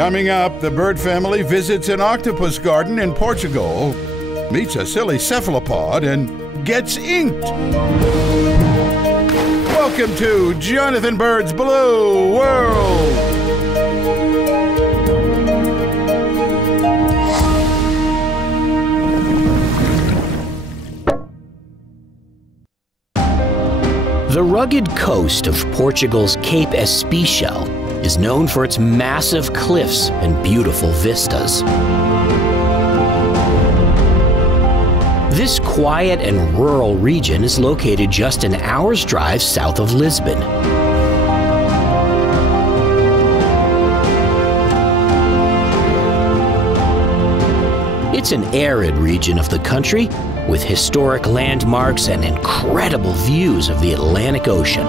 Coming up, the bird family visits an octopus garden in Portugal, meets a silly cephalopod, and gets inked. Welcome to Jonathan Bird's Blue World. The rugged coast of Portugal's Cape Especial is known for its massive cliffs and beautiful vistas. This quiet and rural region is located just an hour's drive south of Lisbon. It's an arid region of the country with historic landmarks and incredible views of the Atlantic Ocean.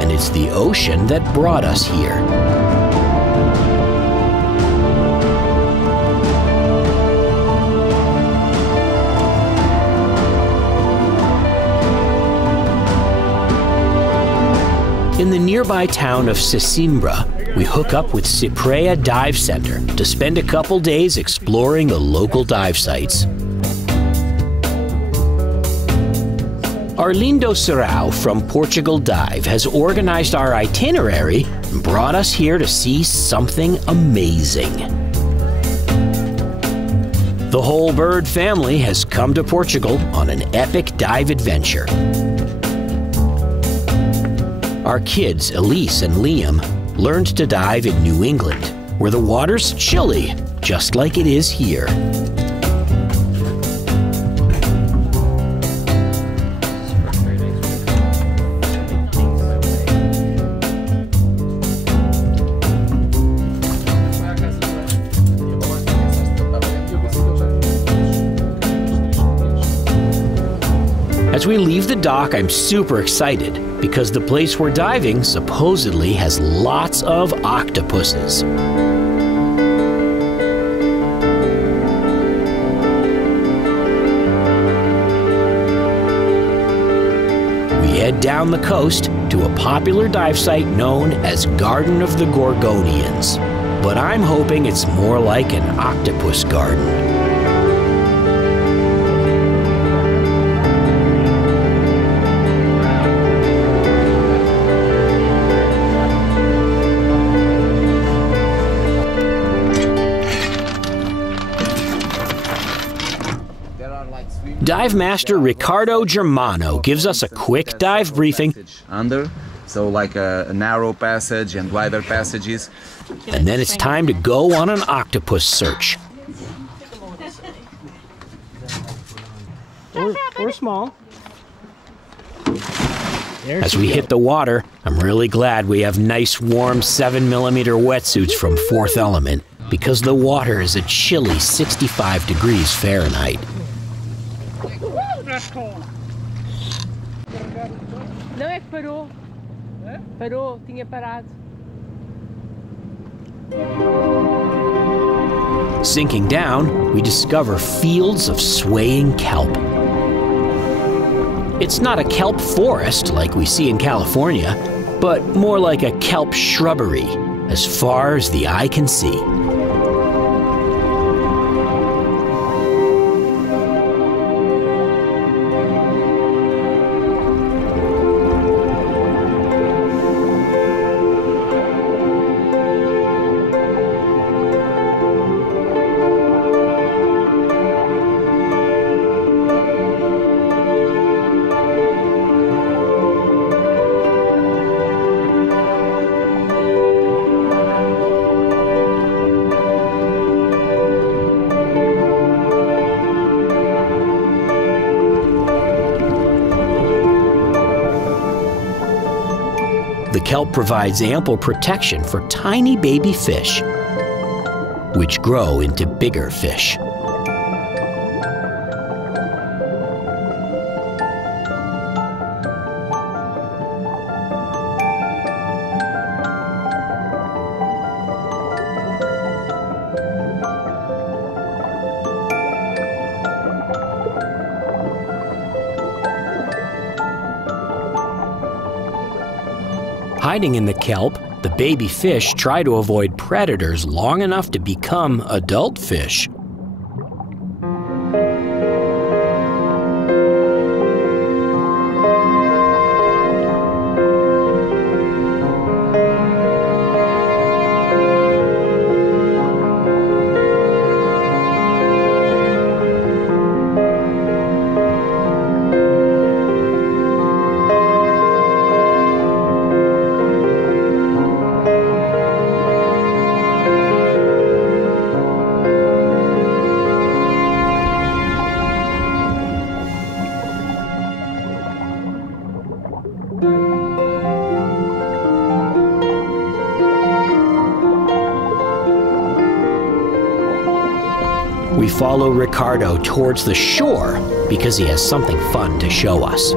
And it's the ocean that brought us here. In the nearby town of Sesimbra, we hook up with Cipreaia Dive Center to spend a couple days exploring the local dive sites. Arlindo Serrao from Portugal Dive has organized our itinerary and brought us here to see something amazing. The whole bird family has come to Portugal on an epic dive adventure. Our kids, Elise and Liam, learned to dive in New England, where the water's chilly, just like it is here. As we leave the dock, I'm super excited because the place we're diving supposedly has lots of octopuses. We head down the coast to a popular dive site known as Garden of the Gorgonians, but I'm hoping it's more like an octopus garden. Dive master Ricardo Germano gives us a quick dive briefing. So like a narrow passage and wider passages. And then it's time to go on an octopus search. Or small. As we hit the water, I'm really glad we have nice warm 7mm wetsuits from Fourth Element because the water is a chilly 65 degrees Fahrenheit. Não é que parou. Parou, tinha parado. Sinking down, we discover fields of swaying kelp. It's not a kelp forest like we see in California, but more like a kelp shrubbery, as far as the eye can see. The kelp provides ample protection for tiny baby fish, which grow into bigger fish. Hiding in the kelp, the baby fish try to avoid predators long enough to become adult fish. We follow Ricardo towards the shore because he has something fun to show us.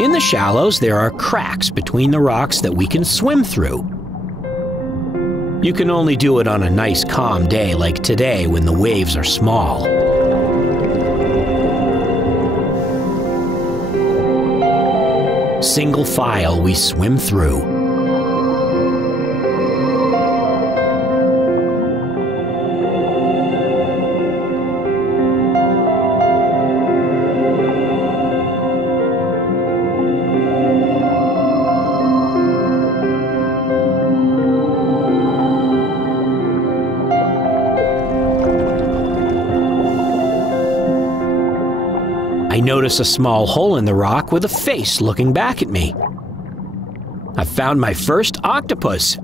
In the shallows, there are cracks between the rocks that we can swim through. You can only do it on a nice calm day like today when the waves are small. Single file we swim through. I notice a small hole in the rock with a face looking back at me. I found my first octopus.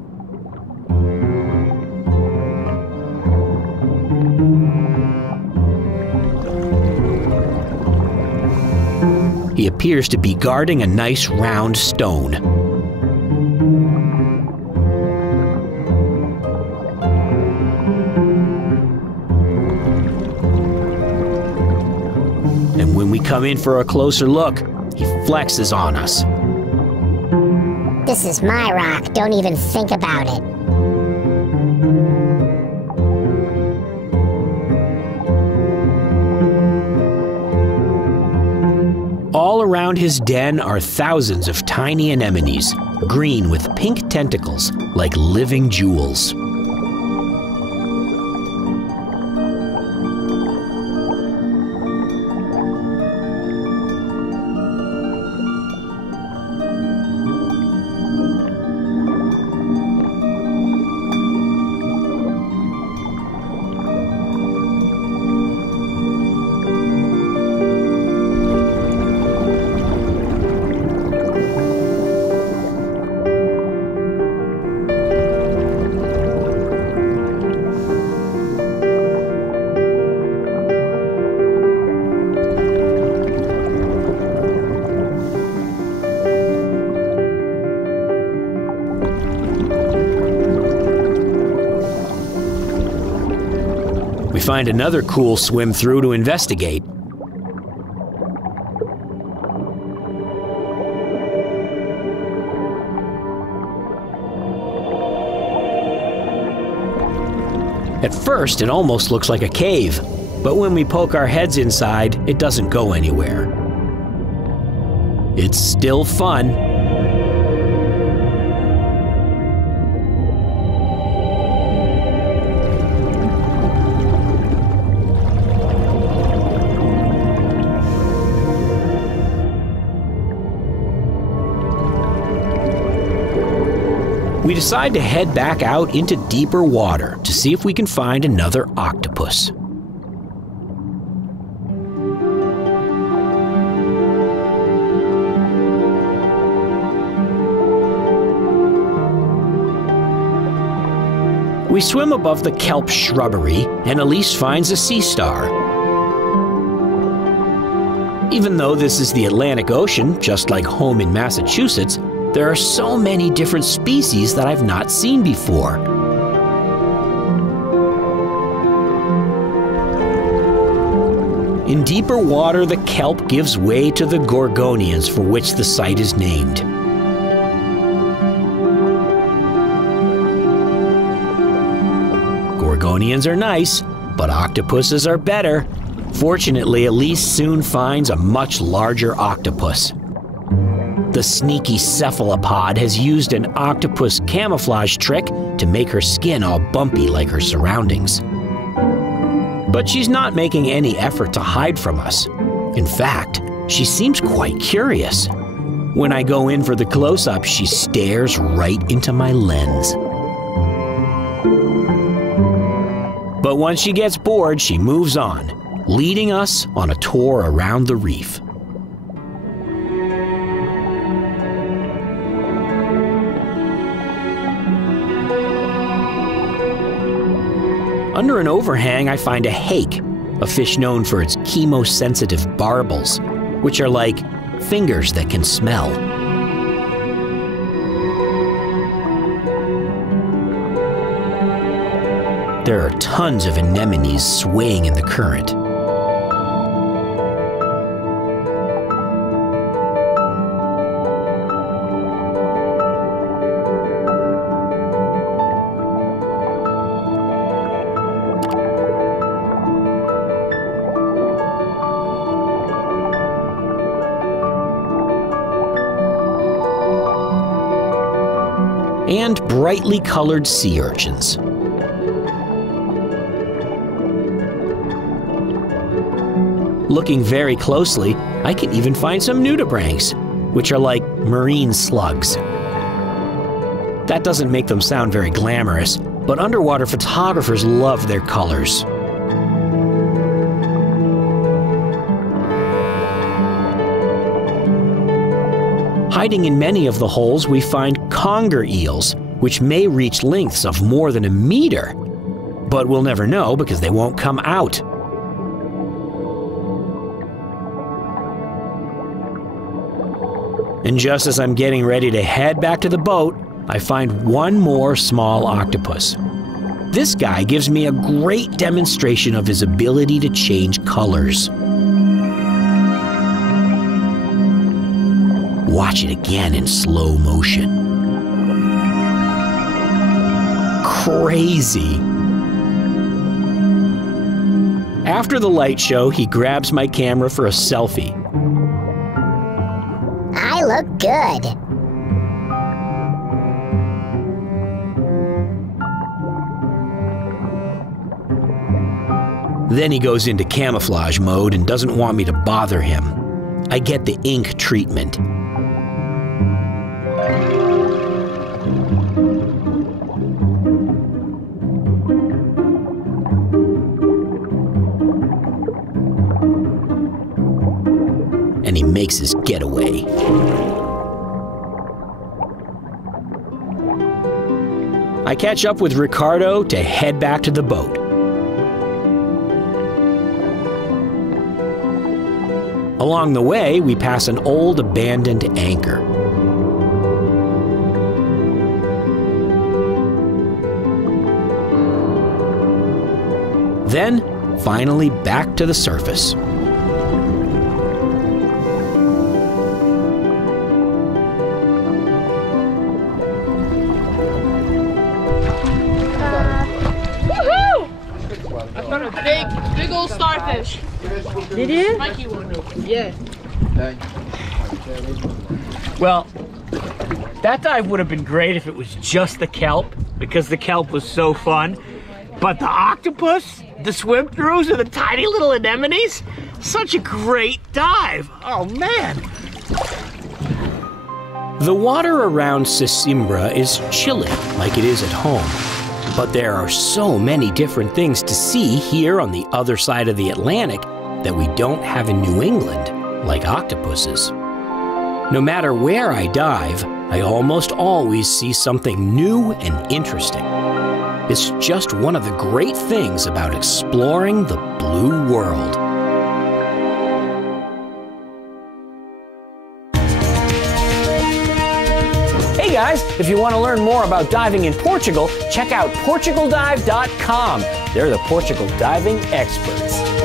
He appears to be guarding a nice round stone. And when we come in for a closer look, he flexes on us. This is my rock. Don't even think about it. All around his den are thousands of tiny anemones, green with pink tentacles like living jewels. We find another cool swim through to investigate. At first, it almost looks like a cave, but when we poke our heads inside, it doesn't go anywhere. It's still fun. We decide to head back out into deeper water to see if we can find another octopus. We swim above the kelp shrubbery, and Elise finds a sea star. Even though this is the Atlantic Ocean, just like home in Massachusetts, there are so many different species that I've not seen before. In deeper water, the kelp gives way to the gorgonians, for which the site is named. Gorgonians are nice, but octopuses are better. Fortunately, Elise soon finds a much larger octopus. The sneaky cephalopod has used an octopus camouflage trick to make her skin all bumpy like her surroundings. But she's not making any effort to hide from us. In fact, she seems quite curious. When I go in for the close-up, she stares right into my lens. But once she gets bored, she moves on, leading us on a tour around the reef. Under an overhang, I find a hake, a fish known for its chemosensitive barbels, which are like fingers that can smell. There are tons of anemones swaying in the current. And brightly colored sea urchins. Looking very closely, I can even find some nudibranchs, which are like marine slugs. That doesn't make them sound very glamorous, but underwater photographers love their colors. Hiding in many of the holes, we find conger eels, which may reach lengths of more than 1 meter. But we'll never know because they won't come out. And just as I'm getting ready to head back to the boat, I find one more small octopus. This guy gives me a great demonstration of his ability to change colors. Watch it again in slow motion. Crazy. After the light show, he grabs my camera for a selfie. I look good. Then he goes into camouflage mode and doesn't want me to bother him. I get the ink treatment. And he makes his getaway. I catch up with Ricardo to head back to the boat. Along the way, we pass an old abandoned anchor. Then, finally back to the surface. Big old starfish. Did you? Mikey one. Yeah. Well, that dive would have been great if it was just the kelp, because the kelp was so fun. But the octopus, the swim throughs, and the tiny little anemones, such a great dive. Oh man. The water around Sesimbra is chilly, like it is at home. But there are so many different things to see here on the other side of the Atlantic that we don't have in New England, like octopuses. No matter where I dive, I almost always see something new and interesting. It's just one of the great things about exploring the blue world. Hey guys, if you want to learn more about diving in Portugal, check out PortugalDive.com. They're the Portugal diving experts.